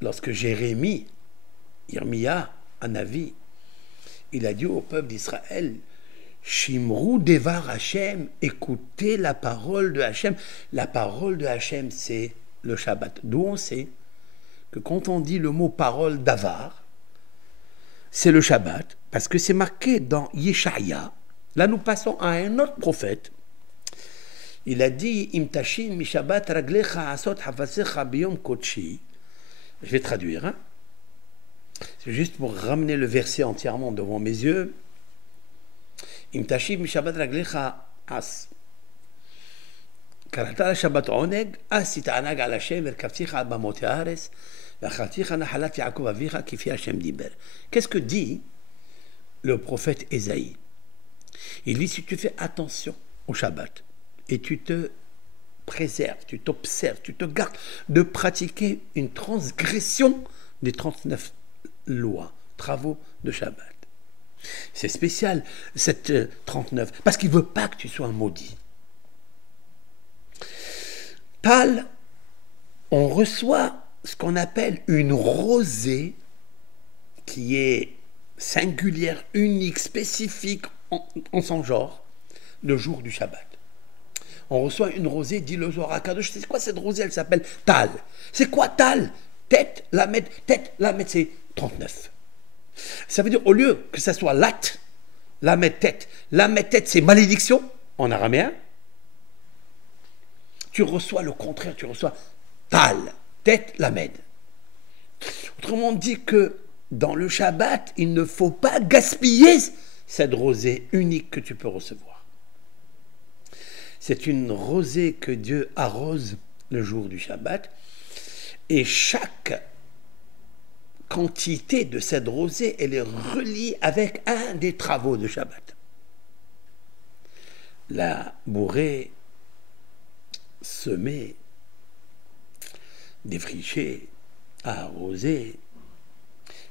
lorsque Jérémie, Irmia, Anavi, il a dit au peuple d'Israël, Shimru Devar Hashem, écoutez la parole de Hashem. La parole de Hashem, c'est le Shabbat. D'où on sait que quand on dit le mot parole d'Avar, c'est le Shabbat, parce que c'est marqué dans Yeshaya. Là, nous passons à un autre prophète. Il a dit, Imtashim mi Shabbat raglecha asot havasecha biyom kodshi. Je vais traduire. Hein? C'est juste pour ramener le verset entièrement devant mes yeux. Imtashim mi Shabbat raglecha as. קראת לשבת עונג, אז תתענג על השם והרכבתיך על במות הארץ ואכלתיך נחלת יעקב אביך כפי השם דיבר. Qu'est-ce que dit le prophète Ésaïe? Il dit, si tu fais attention au Shabbat et tu te préserves, tu t'observes, tu te gardes de pratiquer une transgression des 39 lois, travaux de Shabbat. C'est spécial, cette 39, parce qu'il ne veut pas que tu sois maudit. Tal, on reçoit ce qu'on appelle une rosée qui est singulière, unique, spécifique en son genre, le jour du Shabbat. On reçoit une rosée, dit le Zohar HaKadosh, c'est quoi cette rosée? Elle s'appelle Tal. C'est quoi Tal? Tête, Lamed, c'est 39. Ça veut dire, au lieu que ça soit Lat, Lamed, tête c'est malédiction en araméen, tu reçois le contraire, tu reçois Tal, tête, Lamed. Autrement dit que dans le Shabbat, il ne faut pas gaspiller cette rosée unique que tu peux recevoir. C'est une rosée que Dieu arrose le jour du Shabbat, et chaque quantité de cette rosée, elle est reliée avec un des travaux de Shabbat. La bourrée, semer, défricher, arroser,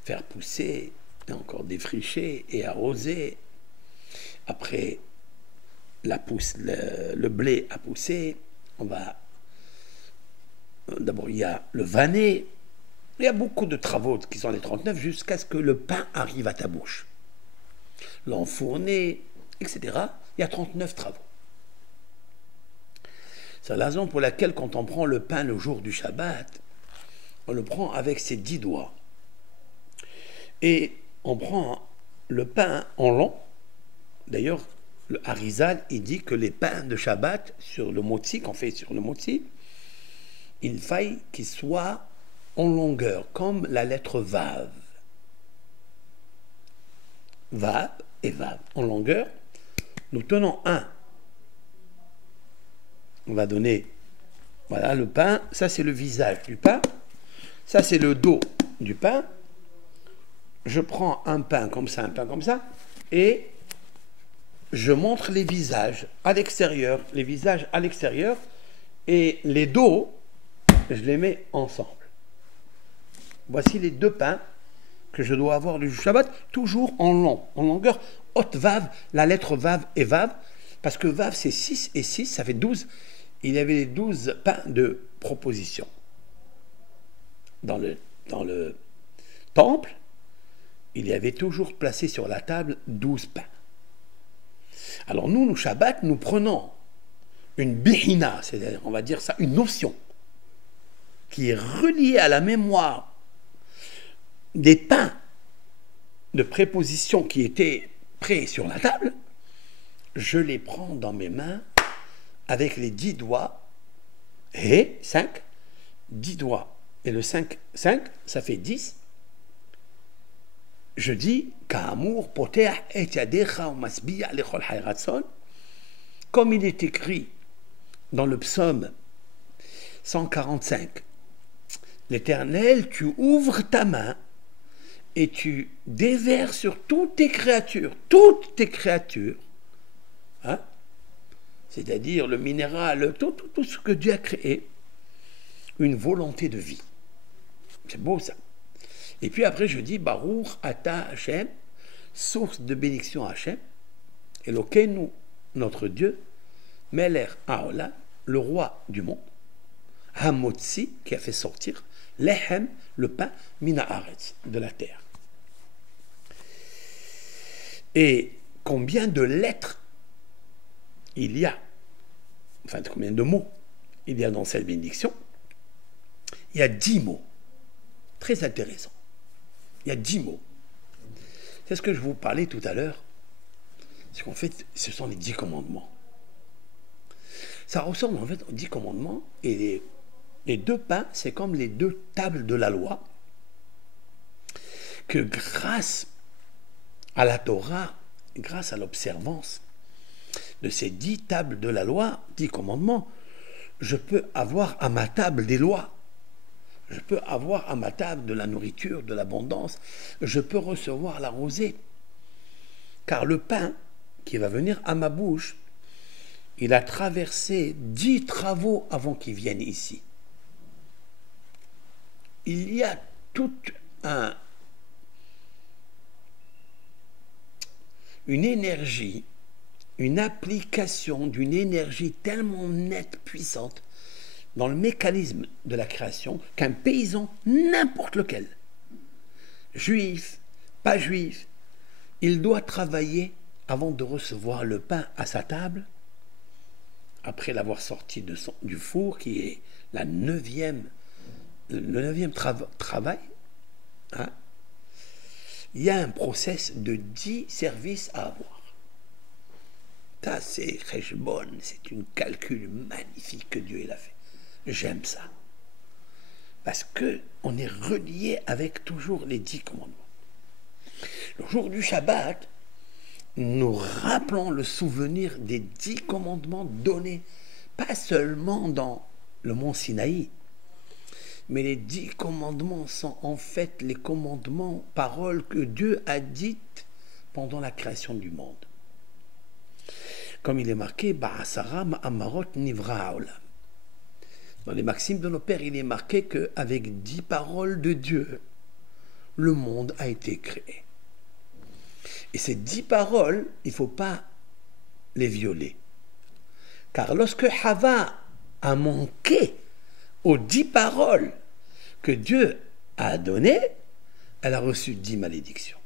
faire pousser, et encore défricher et arroser. Après, le blé a poussé, d'abord il y a le vanner, il y a beaucoup de travaux qui sont les 39 jusqu'à ce que le pain arrive à ta bouche. L'enfourner, etc. Il y a 39 travaux. C'est la raison pour laquelle quand on prend le pain le jour du Shabbat, on le prend avec ses 10 doigts. Et on prend le pain en long. D'ailleurs, le Harizal, il dit que les pains de Shabbat, sur le motzi, qu'on fait sur le motzi, il faille qu'ils soient en longueur, comme la lettre Vav. Vav et Vav. En longueur, nous tenons un. On va donner, voilà le pain, ça c'est le visage du pain, ça c'est le dos du pain. Je prends un pain comme ça, et je montre les visages à l'extérieur, et les dos, je les mets ensemble. Voici les deux pains que je dois avoir du Shabbat, toujours en longueur, haute Vav, la lettre Vav et Vav, parce que Vav c'est 6 et 6, ça fait 12. Il y avait les 12 pains de proposition. Dans le temple, il y avait toujours placé sur la table 12 pains. Alors nous Shabbat, nous prenons une bihina, c'est-à-dire, on va dire ça, une notion qui est reliée à la mémoire des pains de préposition qui étaient prêts sur la table. Je les prends dans mes mains avec les 10 doigts et 5, 10 doigts et le 5, ça fait 10. Je dis Ka'amour poteah et yadecha umasbiya lechol hayratson, comme il est écrit dans le psaume 145. L'Éternel, tu ouvres ta main et tu déverses sur toutes tes créatures, hein? C'est-à-dire le minéral, tout ce que Dieu a créé, une volonté de vie. C'est beau ça. Et puis après je dis Baruch Ata Hashem, source de bénédiction à Hashem, Elokeinu, notre Dieu, Meler Haolam, le roi du monde, Hamotzi, qui a fait sortir, Lehem, le pain, mina haaretz, de la terre. Et combien de lettres il y a, enfin combien de mots il y a dans cette bénédiction? Il y a 10 mots. Très intéressant. Il y a 10 mots. C'est ce que je vous parlais tout à l'heure. C'est qu'en fait, ce sont les 10 commandements. Ça ressemble en fait aux 10 commandements, et les 2 pains, c'est comme les 2 tables de la loi, que grâce à la Torah, grâce à l'observance de ces 10 tables de la loi, 10 commandements, je peux avoir à ma table des lois. Je peux avoir à ma table de la nourriture, de l'abondance. Je peux recevoir la rosée. Car le pain qui va venir à ma bouche, il a traversé 10 travaux avant qu'il vienne ici. Il y a toute une énergie, une application d'une énergie tellement nette, puissante, dans le mécanisme de la création, qu'un paysan, n'importe lequel, juif, pas juif, il doit travailler avant de recevoir le pain à sa table, après l'avoir sorti du four, qui est le 9e travail. Hein, il y a un process de 10 services à avoir. Ça, c'est Cheshbon, c'est une calcul magnifique que Dieu a fait. J'aime ça. Parce qu'on est relié avec toujours les 10 commandements. Le jour du Shabbat, nous rappelons le souvenir des 10 commandements donnés, pas seulement dans le mont Sinaï, mais les 10 commandements sont en fait les commandements, paroles que Dieu a dites pendant la création du monde. Comme il est marqué, Ba'asara ma'amarot nivra haolam. Dans les maximes de nos pères, il est marqué qu'avec 10 paroles de Dieu, le monde a été créé. Et ces 10 paroles, il ne faut pas les violer. Car lorsque Hava a manqué aux 10 paroles que Dieu a données, elle a reçu 10 malédictions.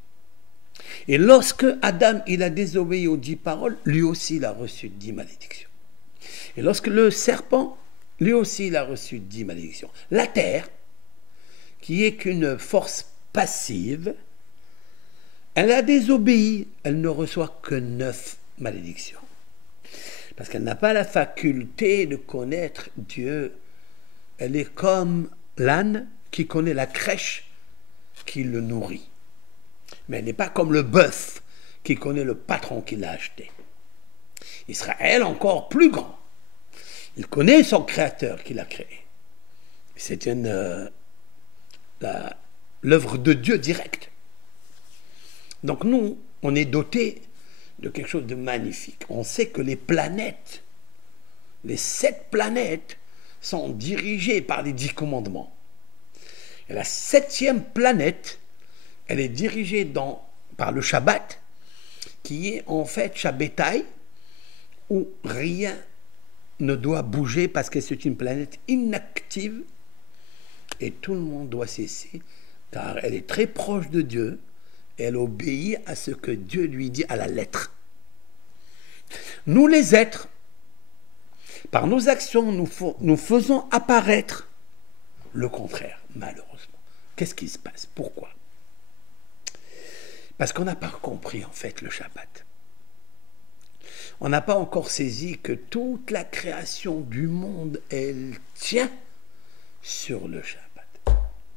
Et lorsque Adam il a désobéi aux 10 paroles, lui aussi il a reçu 10 malédictions. Et lorsque le serpent, lui aussi il a reçu 10 malédictions. La terre, qui est qu'une force passive, elle a désobéi, elle ne reçoit que 9 malédictions. Parce qu'elle n'a pas la faculté de connaître Dieu. Elle est comme l'âne qui connaît la crèche qui le nourrit. Mais elle n'est pas comme le bœuf qui connaît le patron qui l'a acheté. Israël encore plus grand. Il connaît son créateur qui l'a créé. C'est l'œuvre de Dieu directe. Donc nous, on est dotés de quelque chose de magnifique. On sait que les planètes, les 7 planètes, sont dirigées par les 10 commandements. Et la 7e planète, elle est dirigée par le Shabbat, qui est en fait Shabbatai, où rien ne doit bouger parce que c'est une planète inactive et tout le monde doit cesser car elle est très proche de Dieu et elle obéit à ce que Dieu lui dit à la lettre. Nous les êtres, par nos actions, nous faisons apparaître le contraire, malheureusement. Qu'est-ce qui se passe? Pourquoi? Parce qu'on n'a pas compris en fait le Shabbat. On n'a pas encore saisi que toute la création du monde, elle tient sur le Shabbat.